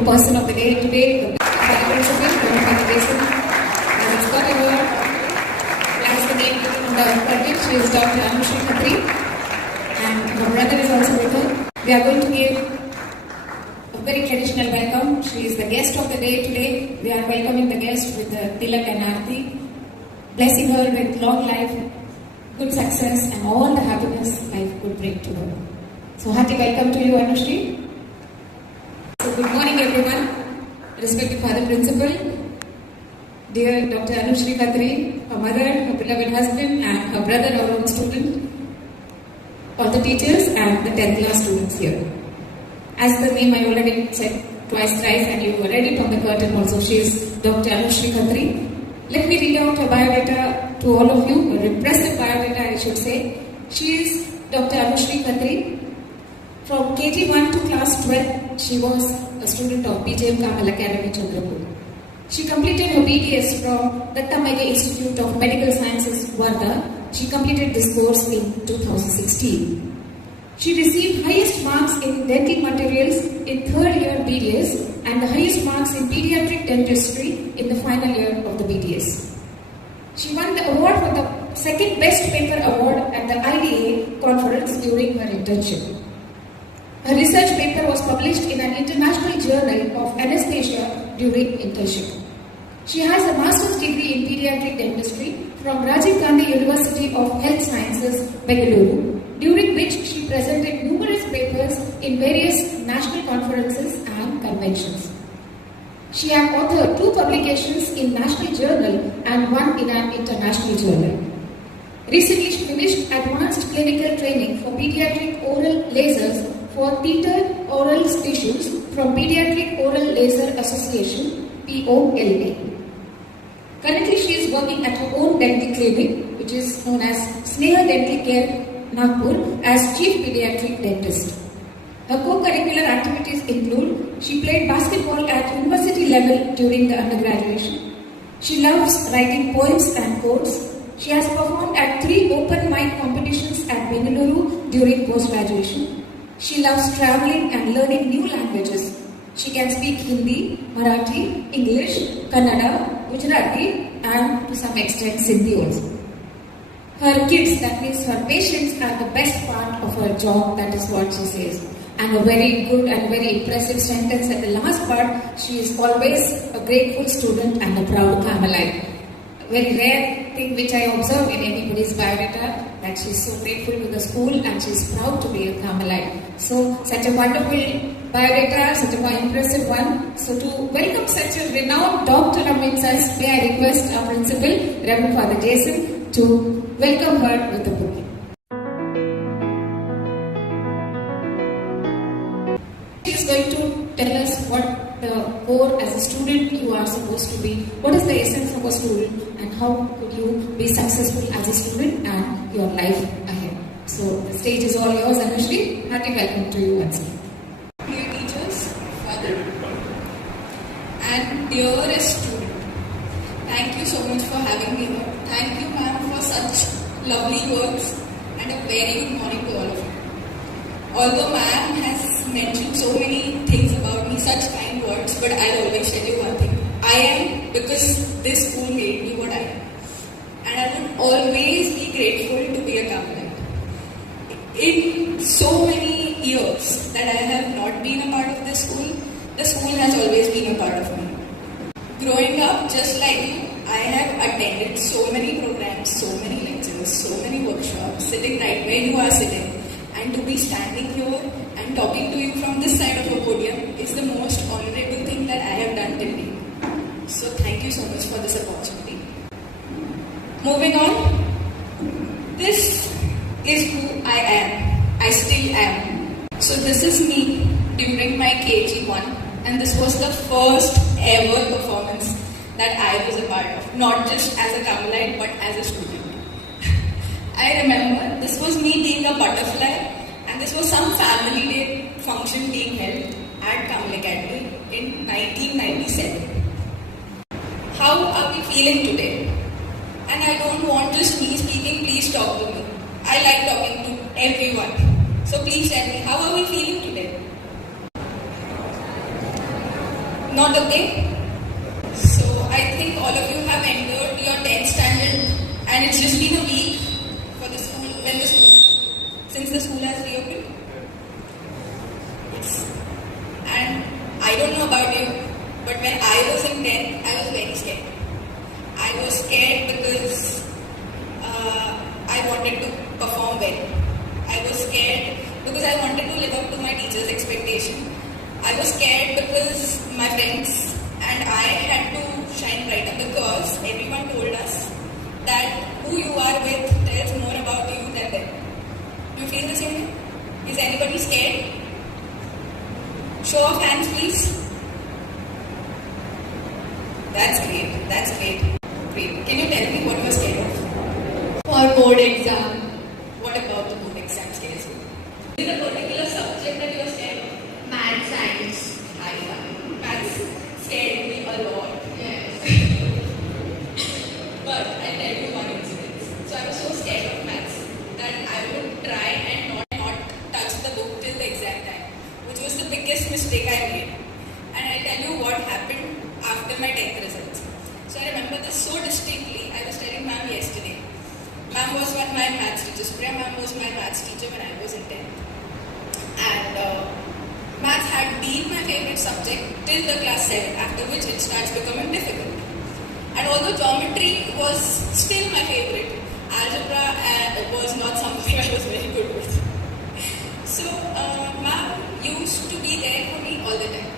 the person of the day today, the principal, Dr. Jason, and it's got award as the name on the project. She is Dr. Anushree, and her brother is also with her. We are going to give a very traditional welcome. She is the guest of the day today. We are welcoming the guest with the Tilak and Aarti, blessing her with long life, good success, and all the happiness life could bring to her. So, hearty welcome to you, Anushree. So, good morning, everyone. Respected Father Principal, dear Dr. Anushree Khatri, her mother, her beloved husband, and her brother, our own student, all the teachers, and the 10th class students here. As the name I already said twice, thrice, and you already from the curtain also, she is Dr. Anushree Khatri. Let me read out her biodata to all of you, a impressive biodata I should say. She is Dr. Anushree Khatri. From KG1 to class 12, she was a student of BJM Carmel Academy, Chandrapur. She completed her BDS from Dattamege Institute of Medical Sciences, Wardha. She completed this course in 2016. She received highest marks in dental materials in third year BDS and the highest marks in pediatric dentistry in the final year of the BDS. She won the award for the second best paper award at the IDA conference during her internship. Her research paper was published in an international journal of anesthesia during internship. She has a master's degree in pediatric dentistry from Rajiv Gandhi University of Health Sciences, Bengaluru, during which she presented numerous papers in various national conferences and conventions. She has authored 2 publications in national journal and 1 in an international journal. Recently, she finished advanced clinical training for pediatric oral lasers for tethered oral tissues from Pediatric Oral Laser Association, POLA. Currently, she is working at her own dental clinic, which is known as Sneha Dental Care, Nagpur, as Chief Pediatric Dentist. Her co-curricular activities include, she played basketball at university level during the undergraduation. She loves writing poems and quotes. She has performed at 3 open mic competitions at Bengaluru during post-graduation. She loves traveling and learning new languages. She can speak Hindi, Marathi, English, Kannada, Gujarati, and to some extent Sindhi also. Her kids, that means her patients, are the best part of her job, that is what she says. And a very good and very impressive sentence at the last part, she is always a grateful student and a proud Carmelite. Very rare thing which I observe in anybody's biodata, that she is so grateful to the school and she is proud to be a Carmelite. So, such a wonderful biodata, such a impressive one. So, to welcome such a renowned doctor amongst us, may I request our principal, Reverend Father Jason, to welcome her with the bouquet. She is going to tell us what the core as a student you are supposed to be, what is the essence of a student, and how could you be successful as a student and your life ahead. So the stage is all yours, Anushree. Hearty welcome to you once again. Dear teachers, Father, and dearest student, thank you so much for having me here. Thank you, ma'am, for such lovely words and a very good morning to all of you. Although ma'am has mentioned so many things about me, such kind words, but I'll always tell you one thing. I am because this school made me what I am. And I would always be grateful to be a Carmelite. In so many years that I have not been a part of this school, the school has always been a part of me. Growing up, just like you, I have attended so many programs, so many lectures, so many workshops, sitting right where you are sitting. And to be standing here and talking to you from this side of a podium is the most honorable thing that I have done till date. So thank you so much for this opportunity. Moving on, this is who I am. I still am. So this is me during my KG1, and this was the first ever performance that I was a part of, not just as a Carmelite but as a student. I remember this was me being a butterfly, and this was some family day function being held at Carmel Academy in 1997. How are we feeling today? And I don't want just me speaking, please talk to me. I like talking to everyone. So please tell me, how are we feeling today? Not okay? So I think all of you have entered your 10th standard and it's just been a week for the school, since the school has reopened. Yes. And I don't know about you, but when I was in 10th, I was very scared. I was scared because I wanted to perform well. I was scared because I wanted to live up to my teacher's expectation. I was scared because my friends and I had to shine brighter because everyone told us that who you are with tells more about you than them. Do you feel the same way? Is anybody scared? Show of hands, please. That's great. That's great. Great. Can you tell me what you are scared of? For board exam. What about the board exam scares you? Is it a particular subject that you are scared of? Math, science. Maths scared me a lot. Yes. But I'll tell you one incident. So I was so scared of maths that I would try and not touch the book till the exam time, which was the biggest mistake I made. And I'll tell you what happened after my 10th results. So I remember this so distinctly. I was telling ma'am yesterday. Ma'am was my maths teacher. Supriya ma'am was my maths teacher when I was in 10th. And maths had been my favorite subject till the class 7, after which it starts becoming difficult. And although geometry was still my favorite, algebra was not something I was very good with. So ma'am used to be there for me all the time.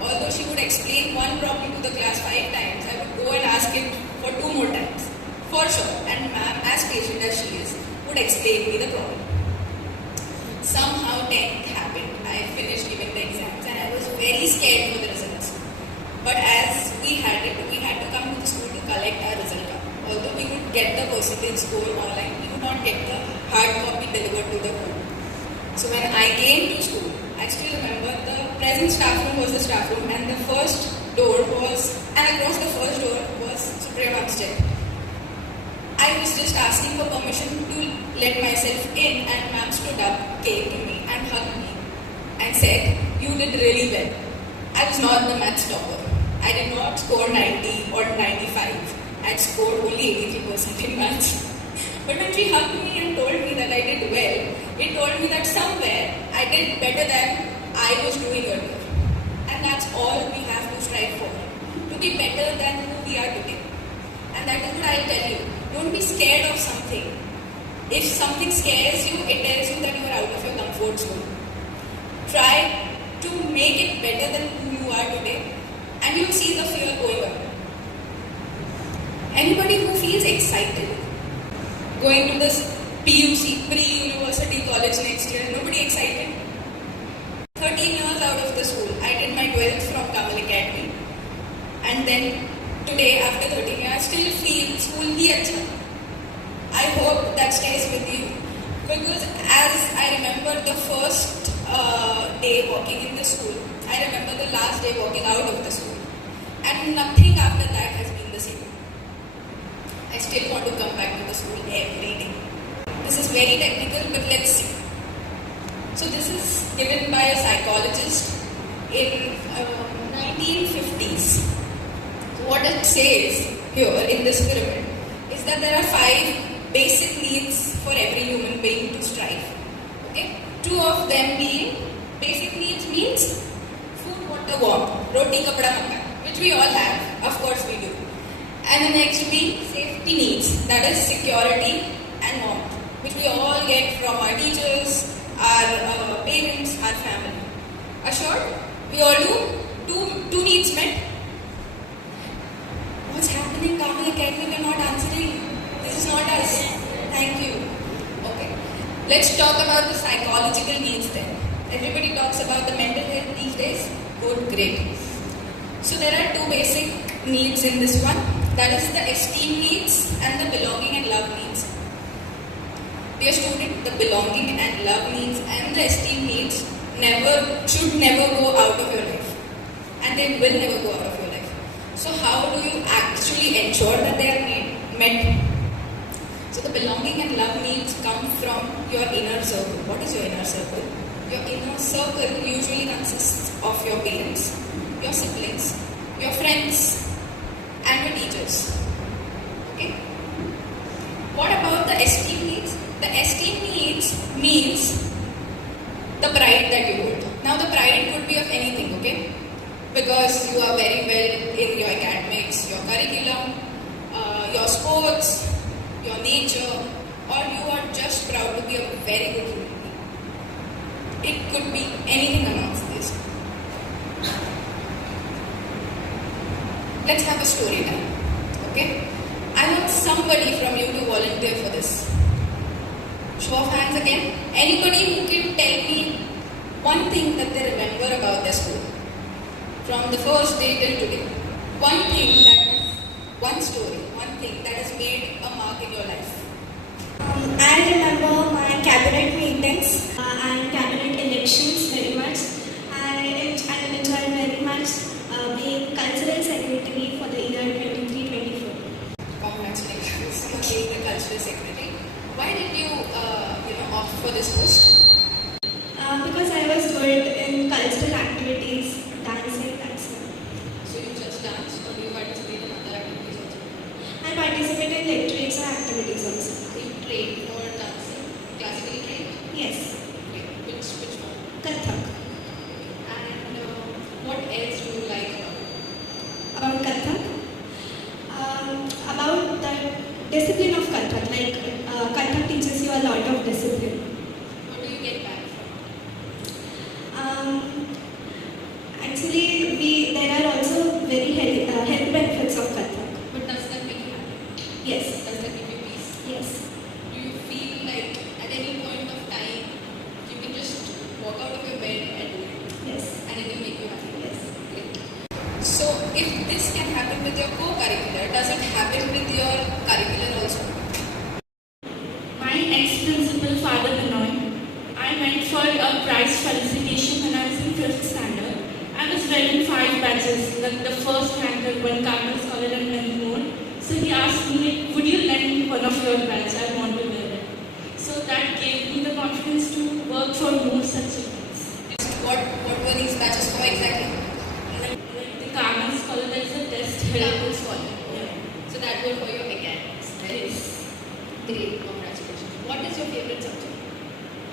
Although she would explain one problem to the class 5 times, I would go and ask it for 2 more times. For sure. And ma'am, as patient as she is, would explain me the problem. Somehow 10th happened. I finished giving the exams and I was very scared for the results. But as we had to come to the school to collect our result. Although we could get the percentage score online, we could not get the hard copy delivered to the home. So when I came to school, I still remember the present staff room was the staff room and the first door was, and across the first door was Supriya ma'am's chair. I was just asking for permission to let myself in and ma'am stood up, came to me and hugged me and said, "You did really well." I was not the maths topper. I did not score 90 or 95. I had scored only 83% in maths. But when she hugged me and told me that I did well, it told me that somewhere I did better than I was doing earlier. And that's all we have to strive for. To be better than who we are today. And that is what I'll tell you. Don't be scared of something. If something scares you, it tells you that you are out of your comfort zone. Try to make it better than who you are today and you'll see the fear going away. Anybody who feels excited going to this PUC, pre-university college next year, nobody excited? 13 years out of the school, I did my 12th from Carmel Academy and then today, after 13 years, I still feel school hi acha. I hope that stays with you. Because as I remember the first day walking in the school, I remember the last day walking out of the school. And nothing after that has been the same. I still want to come back to the school every day. This is very technical, but let's see. So this is given by a psychologist in 1950s. What it says here in this pyramid is that there are 5 basic needs for every human being to strive. Okay? 2 of them being basic needs means food, water, warmth, roti, kapda, makan, which we all have. Of course we do. And the next being safety needs, that is security and warmth, which we all get from our teachers, our parents, our family. Assured? We all do? Two needs met? What's happening, Carmel Academy? We're not answering. This is not us. Thank you. Okay. Let's talk about the psychological needs then. Everybody talks about the mental health these days. Good, great. So there are 2 basic needs in this one. That is the esteem needs and the belonging and love needs. Dear student, the belonging and love needs and the esteem needs should never go out of your life. And they will never go out of your life. So how do you actually ensure that they are met? So the belonging and love needs come from your inner circle. What is your inner circle? Your inner circle usually consists of your parents, your siblings, your friends, and your teachers. Okay? What about the esteem needs? The esteem needs means the pride that you hold. Now the pride could be of anything, okay? Because you are very well in your academics, your curriculum, your sports, your nature, or you are just proud to be a very good human being. It could be anything amongst this. Let's have a story time, okay? I want somebody from you to volunteer for this. Show of hands again. Anybody who can tell me one thing that they remember about their school from the first day till today. One thing that is, one story, one thing that has made a mark in your life. I remember my cabinet meetings and cabinet elections very much. I enjoyed very much being cultural secretary for the year 23-24. Congratulations for being the cultural secretary. Why did you, opt for this post? Because I was good in cultural activities, dancing, that's all. So you just dance, or do you participate in other activities also? I participate in literature activities also. So you train for dancing, classically trained? Yes, Okay. Which one? Kathak. And what else do you like about it? About Kathak? About the discipline of Kathak. Like Kathak teaches you a lot of discipline. What do you get back from? Actually, there are also very health benefits of Kathak. But does that make you happy? Yes, Does that give you peace? yes. Do you feel like at any point of time you can just walk out of your bed and do it, Yes. and it will make you happy? Yes. Great. So if this can happen with your co-curricular, does it happen with your curricular also? My ex-principal, Father Binoy, I went for a prize felicitation when I was in 5th standard. I was well in 5 batches, like the first ranker when Carmel Scholar and many more. So he asked me, like, would you lend me one of your badges? I want to wear it. So that gave me the confidence to work for more such events. What were these batches for exactly? Like the Carmel Scholar, there is a test Carmel held. Scholar. Yeah. So that were for your academics. Yes. Great, congratulations. What is your favorite subject?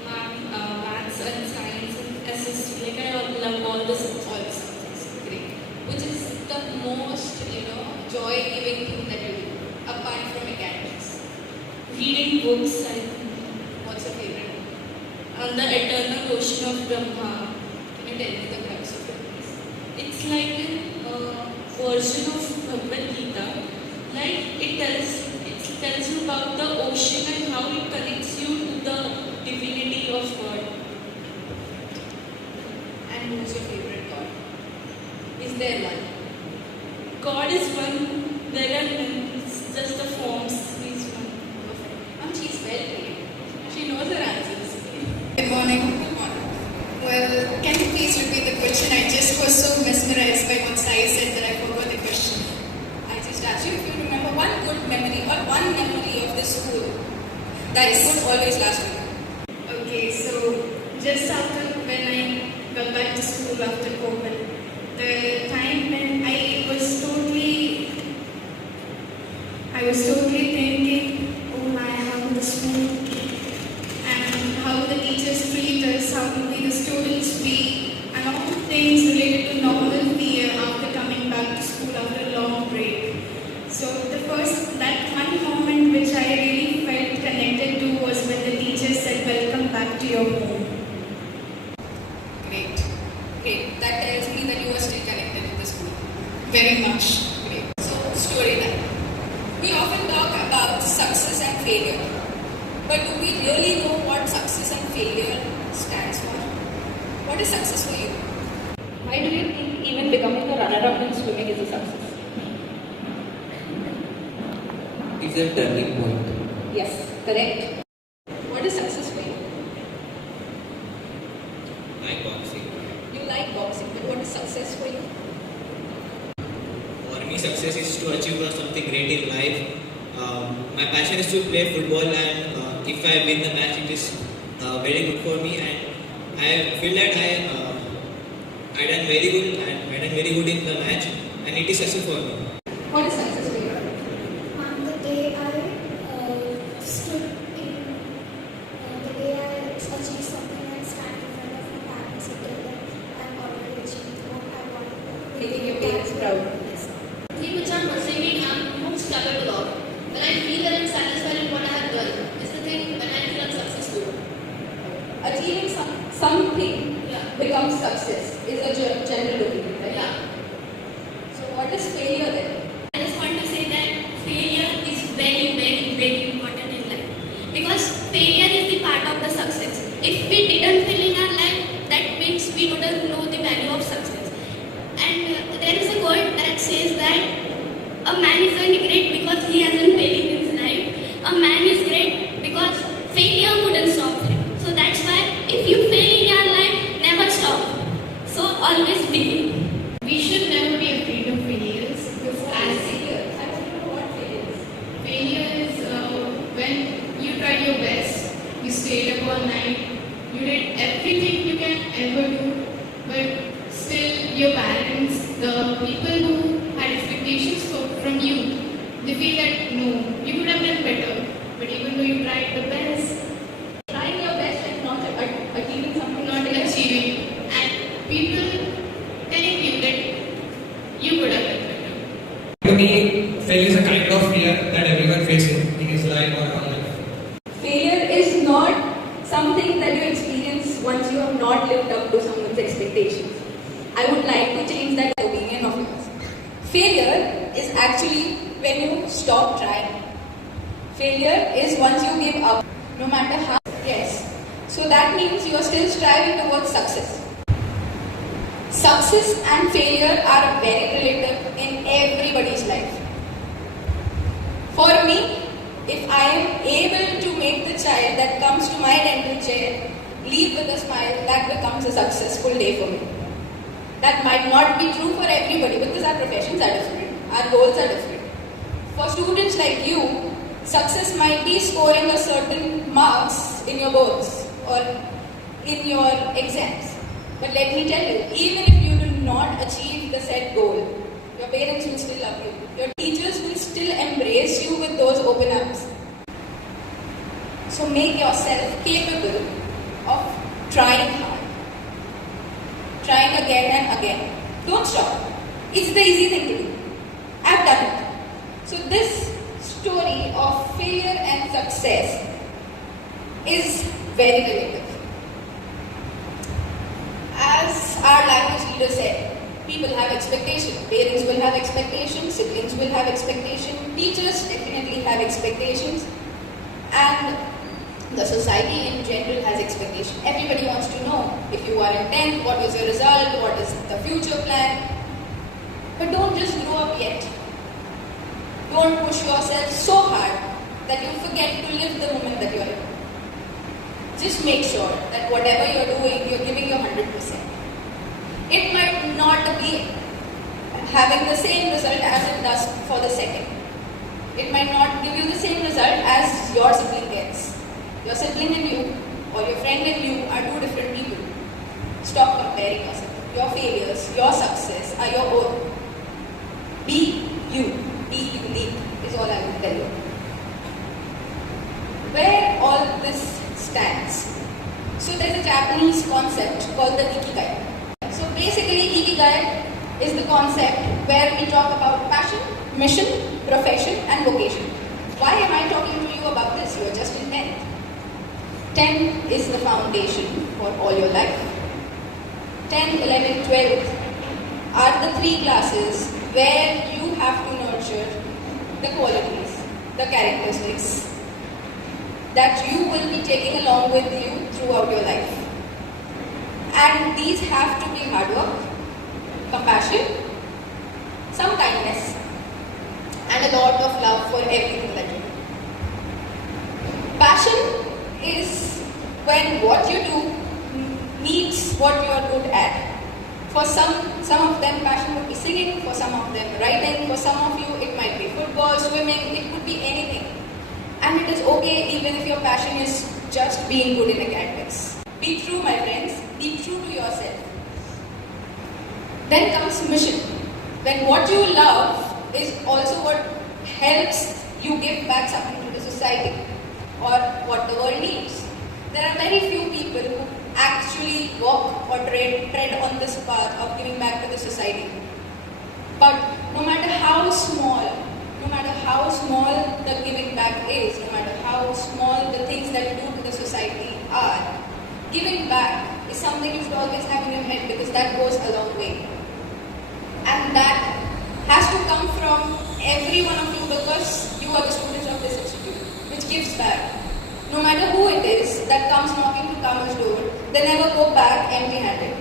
Maths and science and SST. Like I love all the subjects. All the subjects. Great. Which is the most, joy-giving thing that you do, apart from academics? Reading books, I think. What's your favorite book? On the eternal ocean of Brahma. Can you tell me the crux of it, please? It's like a version of Bhagavad Gita. Like it tells you about the ocean and how it connects you to the divinity of God. And who's your favorite god? Is there one? God is one. There are many. It's just the forms. He's one. She's well trained. She knows her answers. Good morning. Good morning. Well, can you please repeat the question? I just was so mesmerized by what Sai said that I forgot the question. I just asked you if you remember one good memory or one memory of this school that would always last with you. Okay, so just after when I got back to school after COVID, the time when I was totally thinking, oh my, how will the school be? And how will the teachers treat us? How will the students be? And all things related to normal fear after coming back to school after a long break. So that one moment which I really felt connected to was when the teacher said, welcome back to your home. Great. Great. That tells me that you are still connected with the school. Very much. Great. So, story time. We often talk about success and failure. But do we really know what success and failure stands for? What is success for you? Why do you think even becoming a runner-up in swimming is a success? It's a turning point. Yes, correct. What is success for you? Like boxing. You like boxing, but what is success for you? For me, success is to achieve something great in life. My passion is to play football, and if I win the match, it is very good for me. And I feel that I I done very good and I done very good in the match, and it is success for me. What is success for you? The day I stood in, the day I achieved something and stand in front of my parents and tell them I've already achieved what I wanted. Making your parents proud. Yes. The thing which I'm pursuing, I'm most capable of. When I feel that I'm satisfied in what I have done, is the thing when I feel I'm successful. Achieving something becomes success is a general opinion, right? Yeah. So what is failure then? I just want to say that failure is very, very, very important in life. Because failure is the part of the success. If we didn't fail in our life, that means we wouldn't know the value of success. And there is a quote that says that a man isn't great because he hasn't failed in his life. A man is great because failure wouldn't stop him. So that's why if you fail in your life, never stop. So always begin. We should never be afraid of failures. As failure, I don't know what failure is. Failure is when you tried your best, you stayed up all night, you did everything you can ever do, but still your parents, the people who had expectations from you, they feel that no, you could have done better, but even though you tried the best, Trying your best and not achieving something, not achieving, and people telling you that you could have done better. To me, failure is a kind of fear that everyone faces in his life or her life. failure is not something that you experience once you have not lived up to someone's expectations. I would like to change that opinion of yours. Failure is actually when you stop trying. Failure is once you give up, no matter how. Yes. So that means you are still striving towards success. Success and failure are very relative in everybody's life. For me, if I am able to make the child that comes to my dental chair leave with a smile, that becomes a successful day for me. That might not be true for everybody because our professions are different, our goals are different. For students like you, success might be scoring a certain marks in your boards or in your exams. But let me tell you, even if you do not achieve the set goal, your parents will still love you. Your teachers will still embrace you with those open arms. So make yourself capable of trying hard. Trying again and again. Don't stop. It's the easy thing to do. I've done it. So this story of failure and success is very relative. As our language leader said, people have expectations. Parents will have expectations, siblings will have expectations, teachers definitely have expectations, and the society in general has expectations. Everybody wants to know if you are in 10th, what was your result, what is the future plan. But don't just grow up yet. Don't push yourself so hard that you forget to live the moment that you are in. Just make sure that whatever you're doing, you're giving your 100%. It might not be having the same result as it does for the second. It might not give you the same result as your sibling gets. Your sibling and you, or your friend and you are two different people. Stop comparing yourself. Your failures, your success are your own. Be you. Be unique is all I will tell you. Where all this stands. So there's a Japanese concept called the Ikigai. So basically Ikigai is the concept where we talk about passion, mission, profession and vocation. Why am I talking to you about this? You are just in 10th. 10th is the foundation for all your life. 10th, 11th, 12th are the 3 classes where you have to nurture the qualities, the characteristics that you will be taking along with you throughout your life. And these have to be hard work, compassion, some kindness, and a lot of love for everything that you do. Passion is when what you do meets what you are good at. For some of them passion would be singing, for some of them writing, for some of you it might be football, swimming, it could be anything. And it is okay even if your passion is just being good in academics. Be true, my friends. Be true to yourself. Then comes mission. When what you love is also what helps you give back something to the society or what the world needs. There are very few people who actually walk or tread on this path of giving back to the society. But no matter how small the giving back is, no matter how small the things that you do to the society are, giving back is something you should always have in your head because that goes a long way. And that has to come from every one of you because you are the students of this institute, which gives back. No matter who it is that comes knocking to Carmel's door, they never go back empty-handed.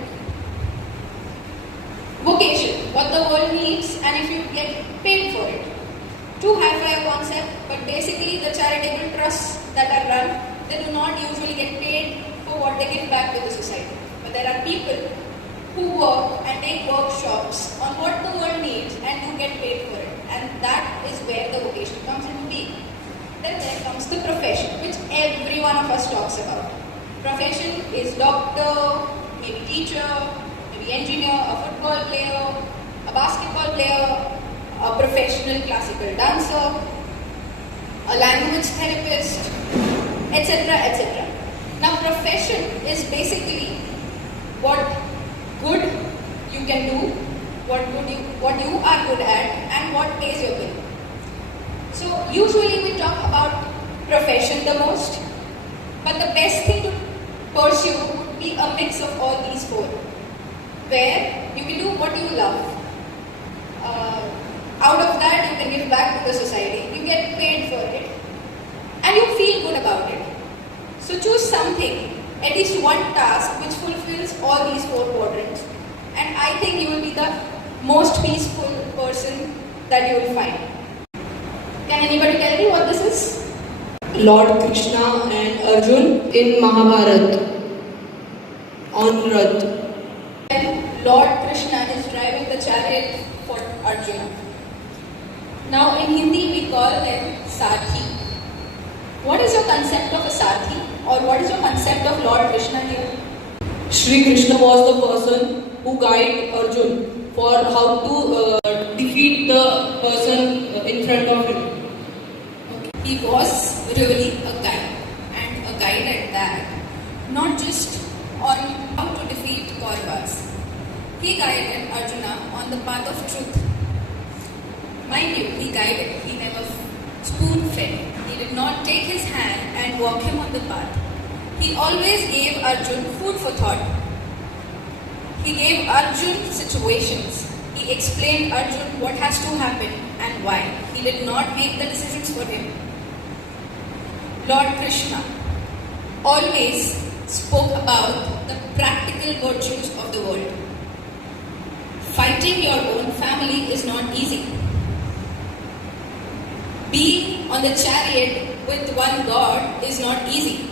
Vocation, what the world needs and if you get paid for it. Too high-fi a concept, but basically the charitable trusts that are run, they do not usually get paid for what they give back to the society. But there are people who work and take workshops on what the world needs and who get paid for it. And that is where the vocation comes into being. Then there comes the profession, which every one of us talks about. Profession is doctor, maybe teacher, maybe engineer, a football player, a basketball player, a professional classical dancer, a language therapist, etc., etc. Now, profession is basically what good you can do, what you are good at, and what pays your bill. So, usually we talk about profession the most, but the best thing to pursue would be a mix of all these four, where you can do what you love. Out of that, you can give back to the society. You get paid for it. And you feel good about it. So choose something, at least one task, which fulfills all these four quadrants. And I think you will be the most peaceful person that you will find. Can anybody tell me what this is? Lord Krishna and Arjun in Mahabharata on Rath. When Lord Krishna is driving the chariot for Arjuna. Now in Hindi we call them Sathi. What is your concept of a Sathi? Or what is your concept of Lord Krishna here? Shri Krishna was the person who guided Arjun for how to defeat the person in front of him. He was really a guide, and a guide at that, not just on how to defeat Kauravas. He guided Arjuna on the path of truth. Mind you, he guided, he never spoon-fed. He did not take his hand and walk him on the path. He always gave Arjun food for thought. He gave Arjun situations. He explained Arjun what has to happen and why. He did not make the decisions for him. Lord Krishna always spoke about the practical virtues of the world. Fighting your own family is not easy. Being on the chariot with one god is not easy.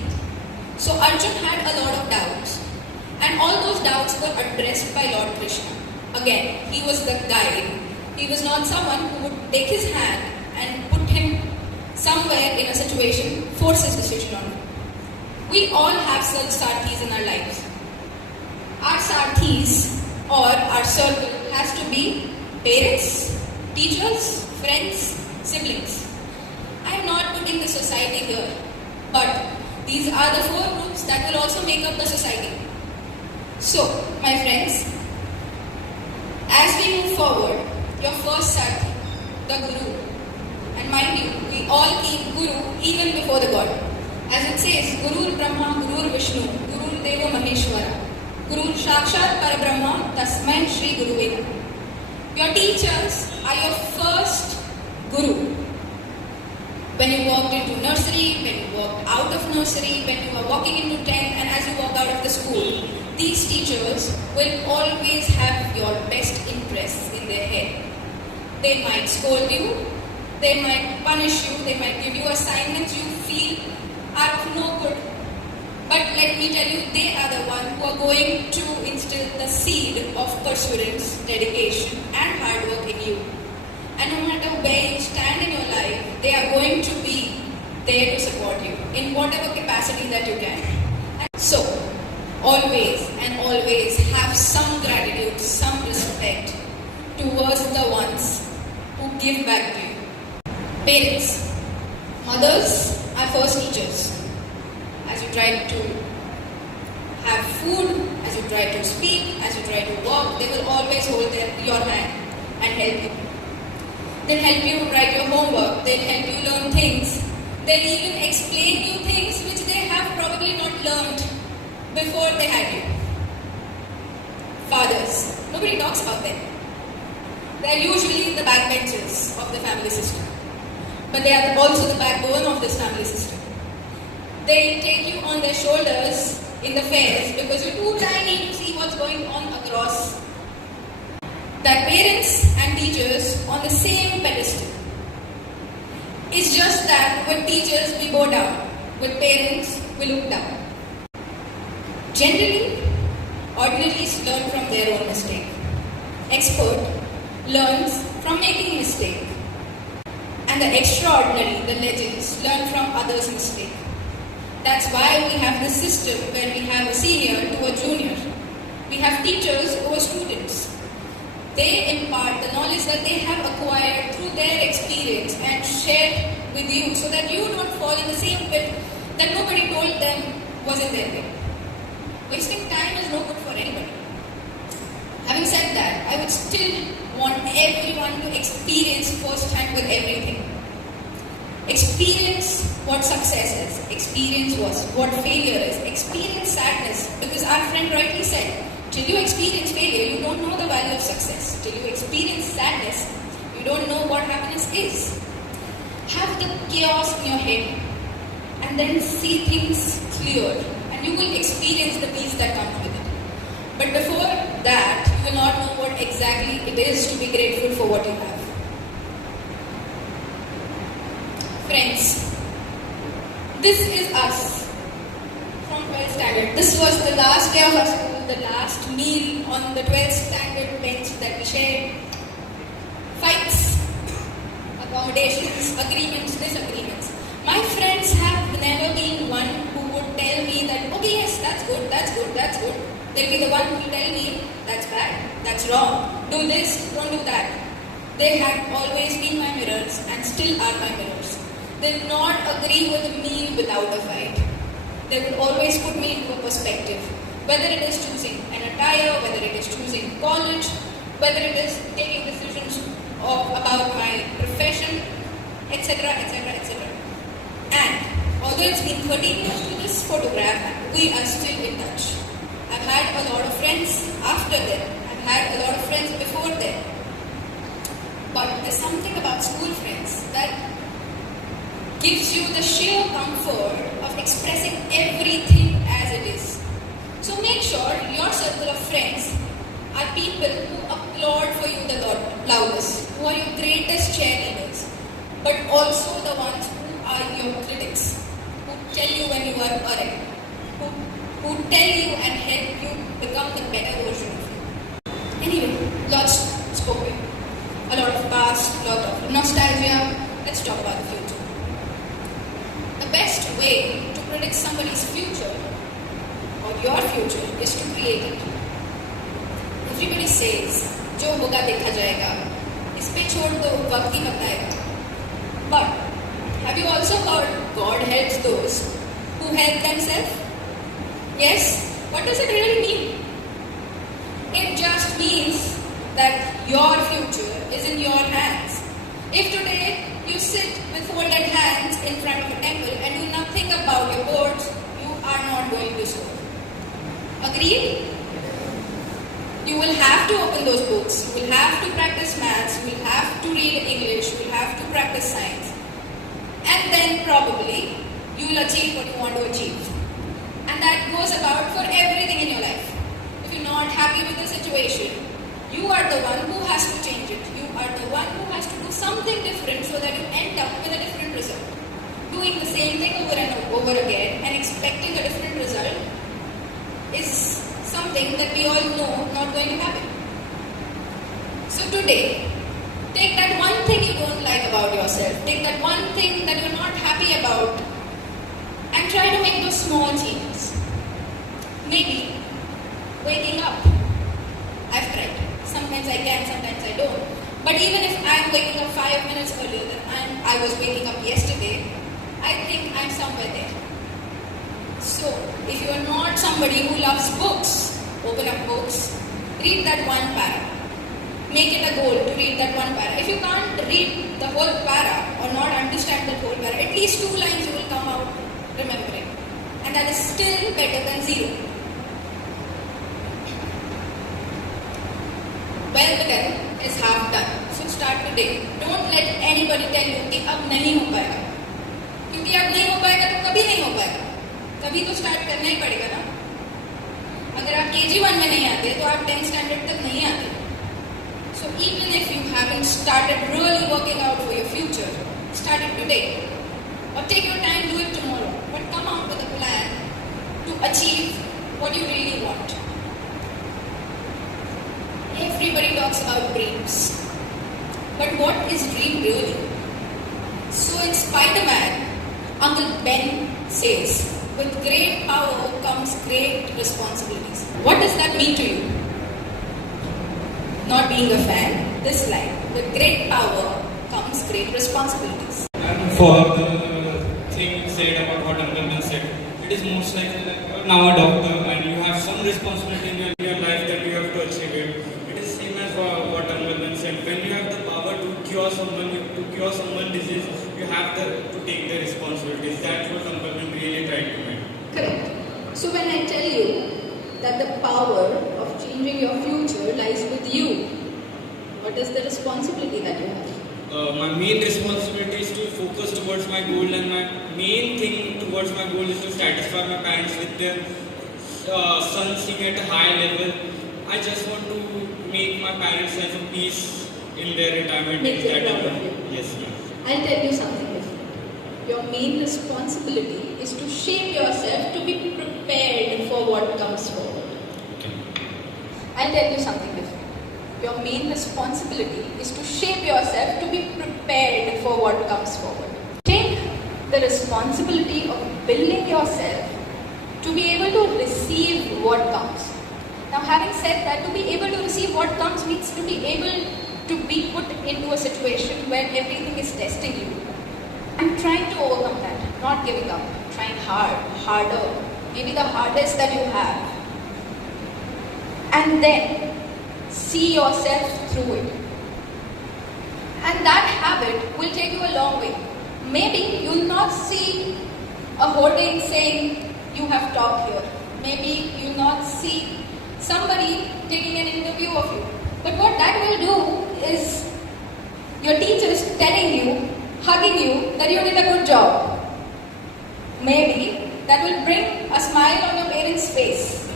So Arjun had a lot of doubts. And all those doubts were addressed by Lord Krishna. Again, he was the guide. He was not someone who would take his hand and put him somewhere in a situation, force his decision on him. We all have such sathis in our lives. Our sathis or our circle has to be parents, teachers, friends, siblings. I am not putting the society here, but these are the four groups that will also make up the society. So, my friends, as we move forward, your first sathi, the Guru, and mind you, we all keep Guru even before the God. As it says, Guru Brahma, Guru Vishnu, Guru Deva Maheshwara, Guru Sakshat Parabrahma, Tasmai Shri Guru Veda. Your teachers are your first Guru. When you walked into nursery, when you walked out of nursery, when you are walking into 10th and as you walk out of the school, these teachers will always have your best interests in their head. They might scold you, they might punish you, they might give you assignments you feel are of no good. But let me tell you, they are the ones who are going to instill the seed of perseverance, dedication and hard work in you. And no matter where you stand in your life, they are going to be there to support you in whatever capacity that you can. And so, always and always have some gratitude, some respect towards the ones who give back to you. Parents, mothers are first teachers. As you try to have food, as you try to speak, as you try to walk, they will always hold your hand and help you. They'll help you write your homework, they'll help you learn things, they'll even explain you things which they have probably not learned before they had you. Fathers, nobody talks about them. They are usually the backbenchers of the family system, but they are also the backbone of this family system. They take you on their shoulders in the fairs because you're too tiny to see what's going on across. That parents and teachers on the same pedestal. It's just that with teachers we bow down, with parents we look down. Generally, ordinaries learn from their own mistake. Expert learns from making mistake. And the extraordinary, the legends, learn from others' mistake. That's why we have this system where we have a senior to a junior. We have teachers over students. They impart the knowledge that they have acquired through their experience and share with you so that you don't fall in the same pit that nobody told them was in their way. Wasting time is no good for anybody. Having said that, I would still want everyone to experience firsthand with everything. Experience what success is. Experience what failure is. Experience sadness. Because our friend rightly said, till you experience failure, you don't know the value of success. Till you experience sadness, you don't know what happiness is. Have the chaos in your head and then see things clear, and you will experience the peace that comes with it. But before that, you will not know what exactly it is to be grateful for what you have. Friends, this is us from 12th standard. This was the last day of our school, the last meal on the 12th standard bench that we shared. Fights, accommodations, agreements, disagreements. My friends have never been one who would tell me that, okay, yes, that's good, that's good, that's good. They'll be the one who will tell me, that's bad, that's wrong, do this, don't do that. They had always been my mirrors and still are my mirrors. They will not agree with me without a fight. They will always put me into a perspective. Whether it is choosing an attire, whether it is choosing college, whether it is taking decisions about my profession, etc., etc., etc. And although it's been 13 years to this photograph, we are still in touch. I've had a lot of friends after them. I've had a lot of friends before them. But there's something about school friends that gives you the sheer comfort of expressing everything as it is. So make sure your circle of friends are people who applaud for you the loudest, who are your greatest cheerleaders, but also the ones who are your critics, who tell you when you are alright, who tell you and help you become the better version of you. Anyway, lots spoken. A lot of past, a lot of nostalgia. Let's talk about the future. The best way to predict somebody's future or your future is to create it. Everybody says, जो होगा देखा जाएगा, इस पे छोड़ दो वक्त ही बताएगा. But have you also heard God helps those who help themselves? Yes? What does it really mean? It just means that your future is in your hands. If today you sit with folded hands in front of a temple and do nothing about your boards, you are not going to soar. Agreed? You will have to open those books, you will have to practice maths, you will have to read English, you will have to practice science. And then probably you will achieve what you want to achieve. And that goes about for everything in your life. If you're not happy with the situation, you are the one who has to change it. You are the one who has to do something different so that you end up with a different result. Doing the same thing over and over again and expecting a different result is something that we all know not going to happen. So today, take that one thing you don't like about yourself, take that one thing that you're not happy about, and try to make those small changes. Maybe sometimes I can, sometimes I don't. But even if I'm waking up 5 minutes earlier than I was waking up yesterday, I think I'm somewhere there. So, if you are not somebody who loves books, open up books, read that one para. Make it a goal to read that one para. If you can't read the whole para or not understand the whole para, at least 2 lines you will come out remembering. And that is still better than 0. Well begun is half done. So start today. Don't let anybody tell you कि अब नहीं हो पाएगा. क्योंकि अब नहीं हो पाएगा तो कभी नहीं हो पाएगा. कभी तो स्टार्ट करना ही पड़ेगा ना. अगर आप KG1 में नहीं आते तो आप 10th standard तक नहीं आते. So even if you haven't started really working out for your future, start it today. Or take your time, do it tomorrow. But come out with a plan to achieve what you really want. Everybody talks about dreams. But what is dream really? So in Spider-Man, Uncle Ben says, with great power comes great responsibilities. What does that mean to you? Not being a fan, this line, with great power comes great responsibilities. And for the thing said about what Uncle Ben said, it is most likely like you're now a doctor and you have some responsibility in your life that you have to achieve it. It is same as what Uncle Ben said. When you have the power to cure someone's disease, you have to take the responsibilities. That's what Uncle Ben really tried to make. Correct. So when I tell you that the power of changing your future lies with you, what is the responsibility that you have? My main responsibility is to focus towards my goal, and my main thing towards my goal is to satisfy my parents with their son singing at a high level. I just want to make my parents have a peace in their retirement. Make them proud of you. Yes, ma'am. I'll tell you something different. Your main responsibility is to shape yourself to be prepared for what comes forward. Okay. I'll tell you something different. Your main responsibility is to shape yourself to be prepared for what comes forward. Take the responsibility of building yourself to be able to receive what comes. Now, having said that, to be able to receive what comes means to be able to be put into a situation where everything is testing you. And trying to overcome that, not giving up, trying harder, maybe the hardest that you have. And then see yourself through it. And that habit will take you a long way. Maybe you'll not see a hoarding saying you have talked here. Maybe you'll not see somebody taking an interview of you. But what that will do is your teachers telling you, hugging you that you did a good job. Maybe that will bring a smile on your parents' face.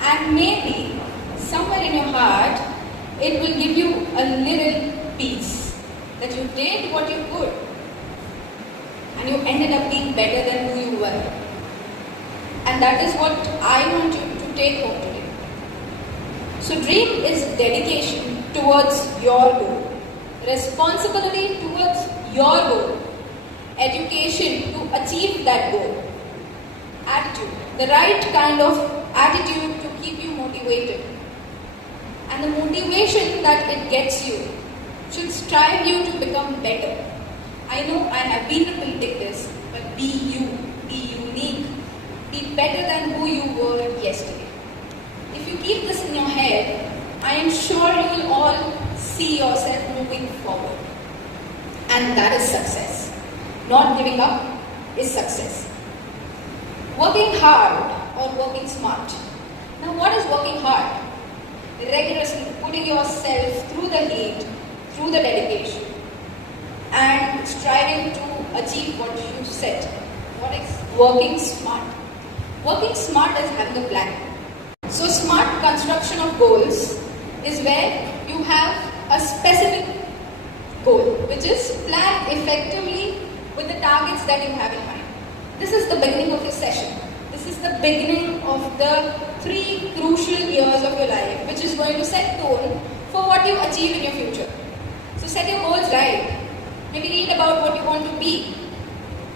And maybe somewhere in your heart, it will give you a little peace that you did what you could and you ended up being better than who you were. And that is what I want you to take home today. So dream is dedication towards your goal, responsibility towards your goal, education to achieve that goal, attitude, the right kind of attitude to keep you motivated. And the motivation that it gets you should strive you to become better. I know I have been repeating this, but be you, be unique, be better than who you were yesterday. If you keep this in your head, I am sure you will all see yourself moving forward. And that is success. Not giving up is success. Working hard or working smart. Now what is working hard? Rigorously putting yourself through the heat, through the dedication, and striving to achieve what you set. What is working smart? Working smart is having a plan. So smart construction of goals is where you have a specific goal, which is plan effectively with the targets that you have in mind. This is the beginning of your session. This is the beginning of the 3 crucial years of your life, which is going to set tone for what you achieve in your future. So set your goals right. Maybe read about what you want to be.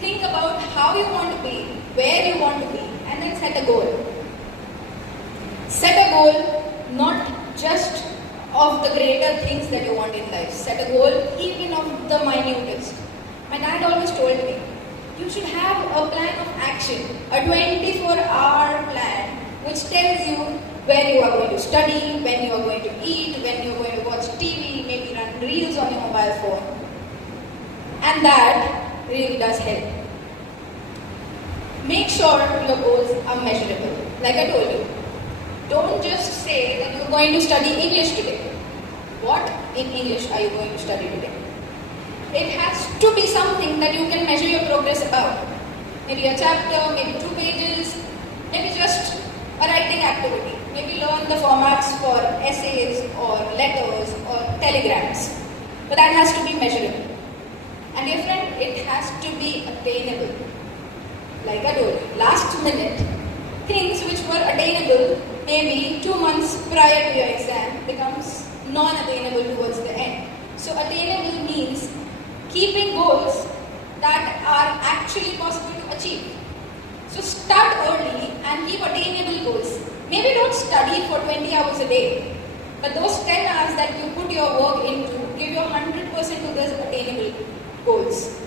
Think about how you want to be, where you want to be, and then set a goal. Set a goal not just of the greater things that you want in life. Set a goal even of the minutest. My dad always told me, you should have a plan of action, a 24-hour plan which tells you where you are going to study, when you are going to eat, when you are going to watch TV, maybe run reels on your mobile phone. And that really does help. Make sure your goals are measurable. Like I told you, don't just say that you're going to study English today. What in English are you going to study today? It has to be something that you can measure your progress about. Maybe a chapter, maybe 2 pages, maybe just a writing activity. Maybe learn the formats for essays or letters or telegrams. But that has to be measurable. And dear friend, it has to be attainable. Like I told you, last minute, things which were attainable maybe 2 months prior to your exam becomes non-attainable towards the end. So attainable means keeping goals that are actually possible to achieve. So start early and keep attainable goals. Maybe don't study for 20 hours a day, but those 10 hours that you put your work into, give your 100% to those attainable goals.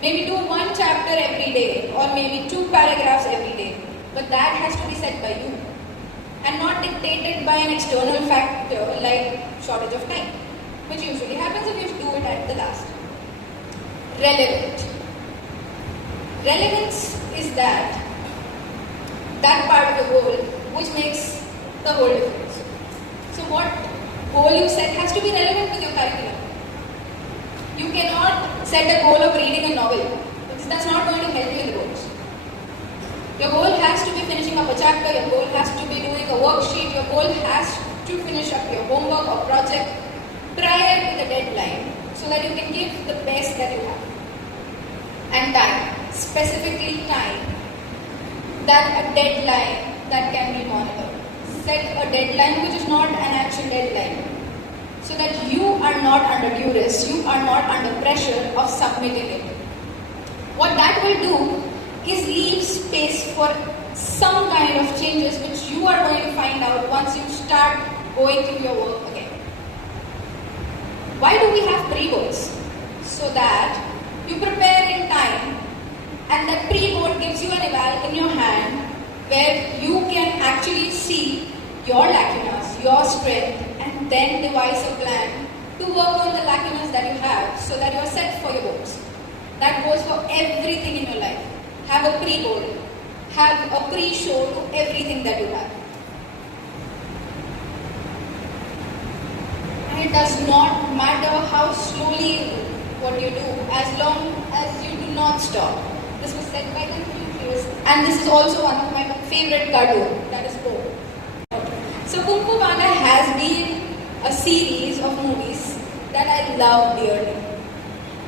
Maybe do 1 chapter every day or maybe 2 paragraphs every day, but that has to be set by you and not dictated by an external factor like shortage of time, which usually happens if you do it at the last. Relevant. Relevance is that part of the goal which makes the whole difference. So what goal you set has to be relevant with your curriculum. You cannot set a goal of reading a novel, because that's not going to help you in the goals. Your goal has to be finishing up a chapter, your goal has to be doing a worksheet, your goal has to finish up your homework or project prior to the deadline so that you can give the best that you have. And time, specifically time, that a deadline that can be monitored. Set a deadline which is not an actual deadline, so that you are not under duress, you are not under pressure of submitting it. What that will do is leave space for some kind of changes which you are going to find out once you start going through your work again. Why do we have pre-boards? So that you prepare in time, and that pre-board gives you an eval in your hand where you can actually see your lacunas, your strength, and then devise a plan to work on the lacunas that you have so that you are set for your goals. That goes for everything in your life. Have a pre-board. Have a pre-show to everything that you have. And it does not matter how slowly what you do, as long as you do not stop. This was said by Confucius, and this is also one of my favorite cartoons, that is Po. So Kung Fu Panda has been a series of movies that I love dearly.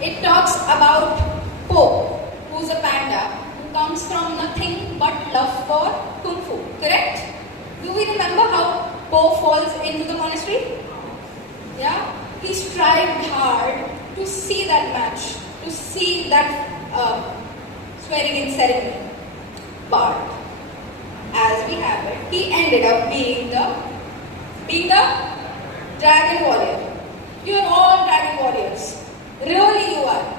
It talks about Po, who's a panda who comes from nothing but love for Kung Fu, correct? Do we remember how Po falls into the monastery? Yeah? He strived hard to see that match, to see that swearing in ceremony. But as we have it, he ended up being the dragon warrior. You are all dragon warriors. Really you are.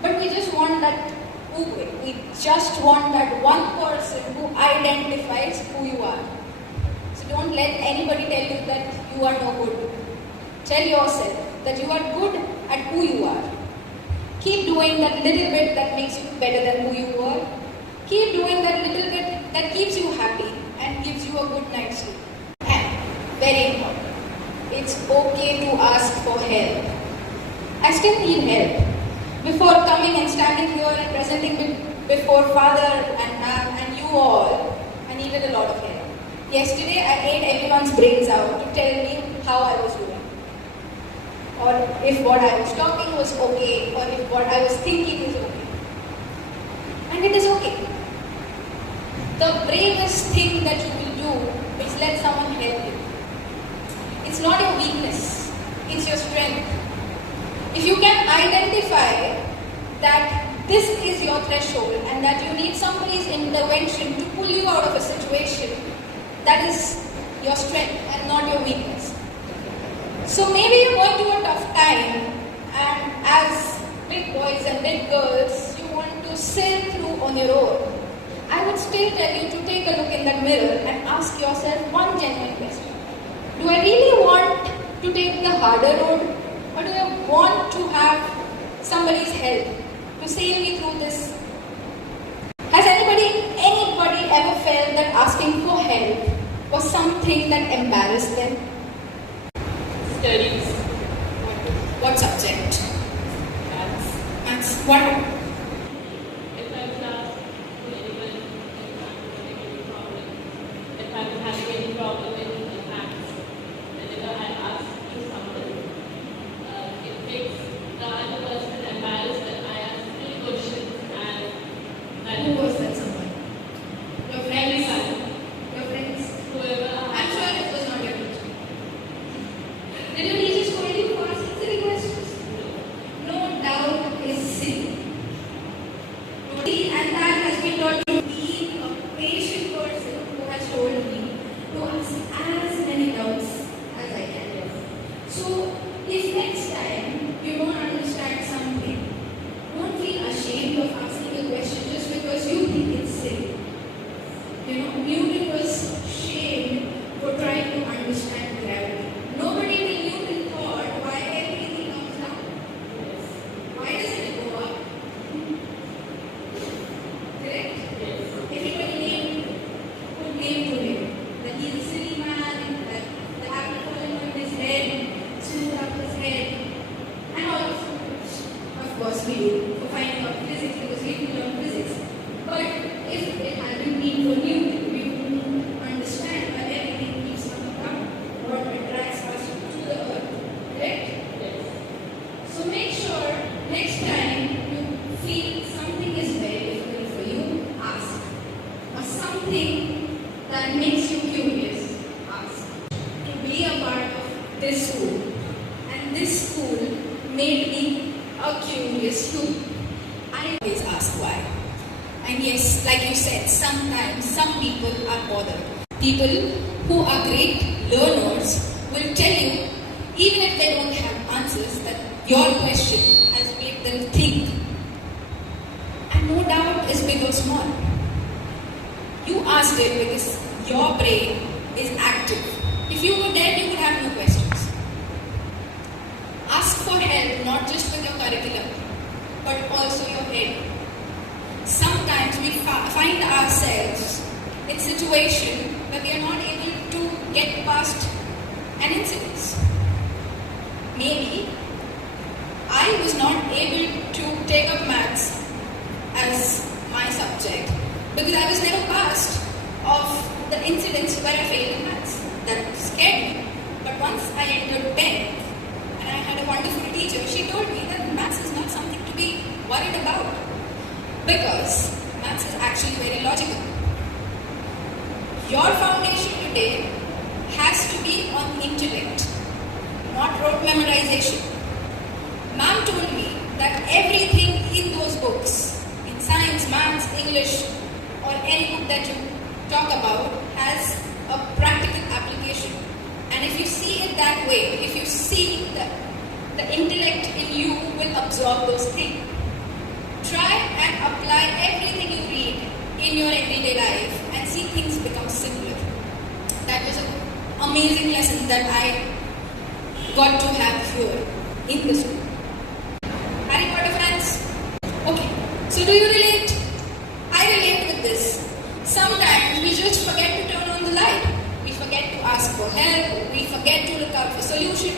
But we just want that ugwe. We just want that one person who identifies who you are. So don't let anybody tell you that you are no good. Tell yourself that you are good at who you are. Keep doing that little bit that makes you better than who you were. Keep doing that little bit that keeps you happy and gives you a good night's sleep. And, very important, it's okay to ask for help. I still need help. Before coming and standing here and presenting before Father and Ma'am and you all, I needed a lot of help. Yesterday I ate everyone's brains out to tell me how I was doing. Or if what I was talking was okay, or if what I was thinking is okay. And it is okay. The bravest thing that you will do is let someone help you. It's not your weakness, it's your strength. If you can identify that this is your threshold and that you need somebody's intervention to pull you out of a situation, that is your strength and not your weakness. So maybe you're going through a tough time, and as big boys and big girls, you want to sail through on your own. I would still tell you to take a look in that mirror and ask yourself one genuine question. Do I really want to take the harder road, or do I want to have somebody's help to sail me through this? Has anybody ever felt that asking for help was something that embarrassed them? Studies. What subject? Maths. Maths. What? If I was asked to anyone if I'm having any problem, if I'm having any problem in maths, whenever I ask to someone, it makes the other person embarrassed that I ask 3 questions and Who was that someone? Your friends? Your friends? whoever I'm sure it was not your teacher. Did your teacher scold you for asking silly questions? No doubt is silly. And that has been taught to be a patient person who has told me to ask as many doubts as I can. So, if next time you don't understand something, don't feel ashamed of asking a question just because you think it's silly. Newton was shamed for trying to understand gravity. Nobody till Newton thought why everything comes down. Why doesn't it go up? Correct? Everybody would name to him that he's a silly man, that the apple falling on his head, screwed up his head, and all of course we do for finding out physics because we learn physics. But if it hadn't been for Newton, we wouldn't understand why everything keeps coming down, what attracts us to the earth. Correct? So make sure next time you feel something is very difficult for you, ask. Or something that makes you curious, ask. To be a part of this school. And this school made me a curious too. I always ask why. And yes, like you said, sometimes some people are bothered. People who are great learners will tell you, even if they don't have answers, that your question has made them think. And no doubt is big or small. You asked it because your brain is active. If you were dead, you would have no questions. Ask for help not just with your curriculum, but also your head. Sometimes we find ourselves in situations where we are not able to get past an incident. Maybe I was not able to take up maths as my subject because I was never past of the incidents where I failed in maths. That scared me. But once I entered 10th and I had a wonderful teacher, she told me that maths is not something to be worried about. Because maths is actually very logical. Your foundation today has to be on intellect, not rote memorization. Ma'am told me that everything in those books, in science, maths, English, or any book that you talk about, has a practical application. And if you see it that way, if you see the intellect in you will absorb those things. Try and apply everything you read in your everyday life and see things become simpler. That was an amazing lesson that I got to have here in the school. Harry Potter fans? Okay, so do you relate? I relate with this. Sometimes we just forget to turn on the light. We forget to ask for help. We forget to look out for solution.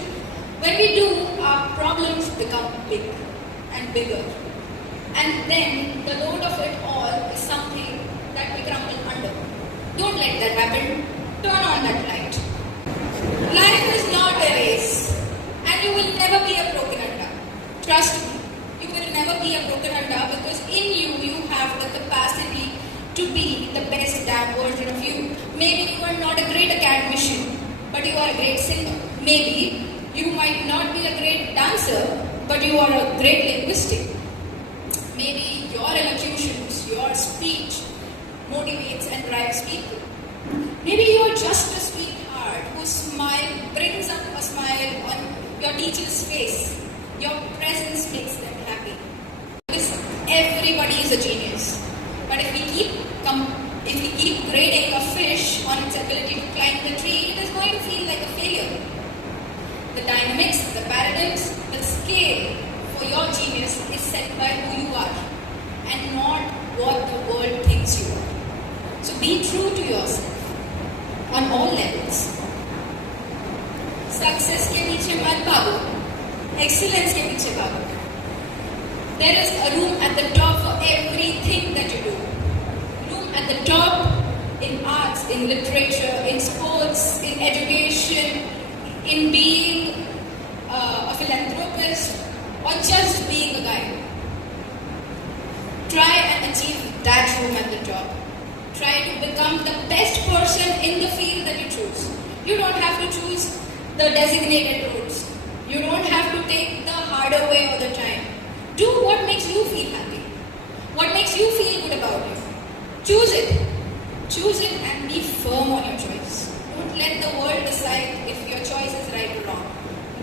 When we do, our problems become big and bigger. And then the load of it all is something that we crumble under. Don't let that happen. Turn on that light. Life is not a race. And you will never be a broken anda. Trust me. You will never be a broken anda because in you have the capacity to be the best damn version of you. Maybe you are not a great academician, but you are a great singer. Maybe you might not be a great dancer, but you are a great linguistic. Maybe your elocutions, your speech motivates and drives people. Maybe you are just a sweetheart whose smile brings up a smile on teacher's face, your presence makes them happy. Because everybody is a genius. But if we keep grading a fish on its ability to climb the tree, it is going to feel like a failure. The dynamics, the paradigms, the scale for your genius is set by who you are and not what the world thinks you are. So be true to yourself on all levels. Success के पीछे मत भागो, excellence के पीछे भागो. There is a room at the top for everything that you do. Room at the top in arts, in literature, in sports, in education, in being a philanthropist, or just being a guy. Try and achieve that room at the top. Try to become the best person in the field that you choose. You don't have to choose the designated routes. You don't have to take the harder way all the time. Do what makes you feel happy. What makes you feel good about it. Choose it. Choose it and be firm on your choice. Don't let the world decide if your choice is right or wrong.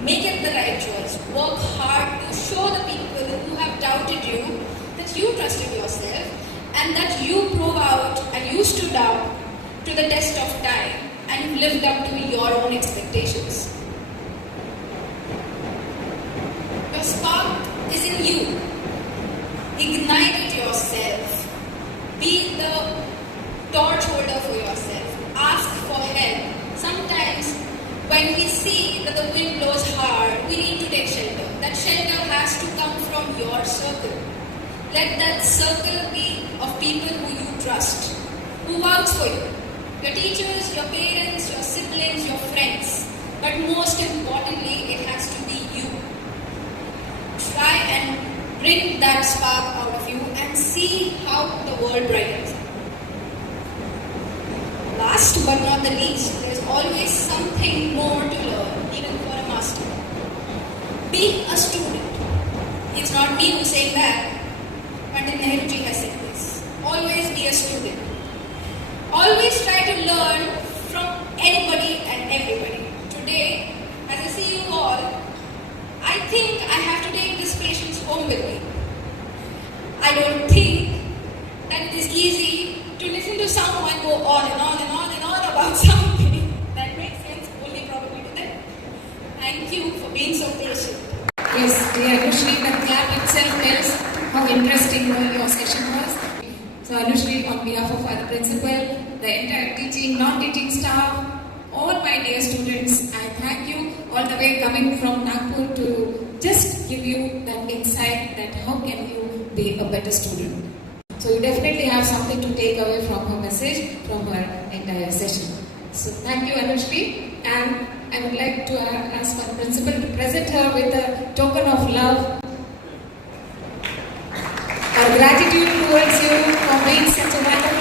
Make it the right choice. Work hard to show the people who have doubted you that you trusted yourself and that you prove out and you stood up to the test of time and you lived up to your own expectations. Your spark is in you. Ignite it yourself. Be the torch holder for yourself. Ask for help. Sometimes when we see that the wind blows hard, we need to take shelter. That shelter has to come from your circle. Let that circle be of people who you trust, who vouch for you. Your teachers, your parents, your siblings, your friends. But most importantly, it has to be you. Try and bring that spark out of you and see how the world brightens. Last but not the least, there is always something more to learn, even for a master. Be a student. It's not me who's saying that, Pandit Nehruji has said this. Always be a student. Always try to learn from anybody and everybody. Today, as I see you all, I think I have to take this patience home with me. I don't think that it is easy to listen to someone go on and on and on and on about something that makes sense only probably to them. Thank you for being so patient. Yes, dear Anushree, the clap itself tells how interesting your session was. So Anushree, on behalf of our principal, the entire teaching, non-teaching staff, all my dear students, I thank you all the way coming from Nagpur to just give you that insight that how can you be a better student. So you definitely have something to take away from her message, from her entire session. So thank you Anushree, and I would like to ask our principal to present her with a token of love. Our gratitude towards you for being such a wonderful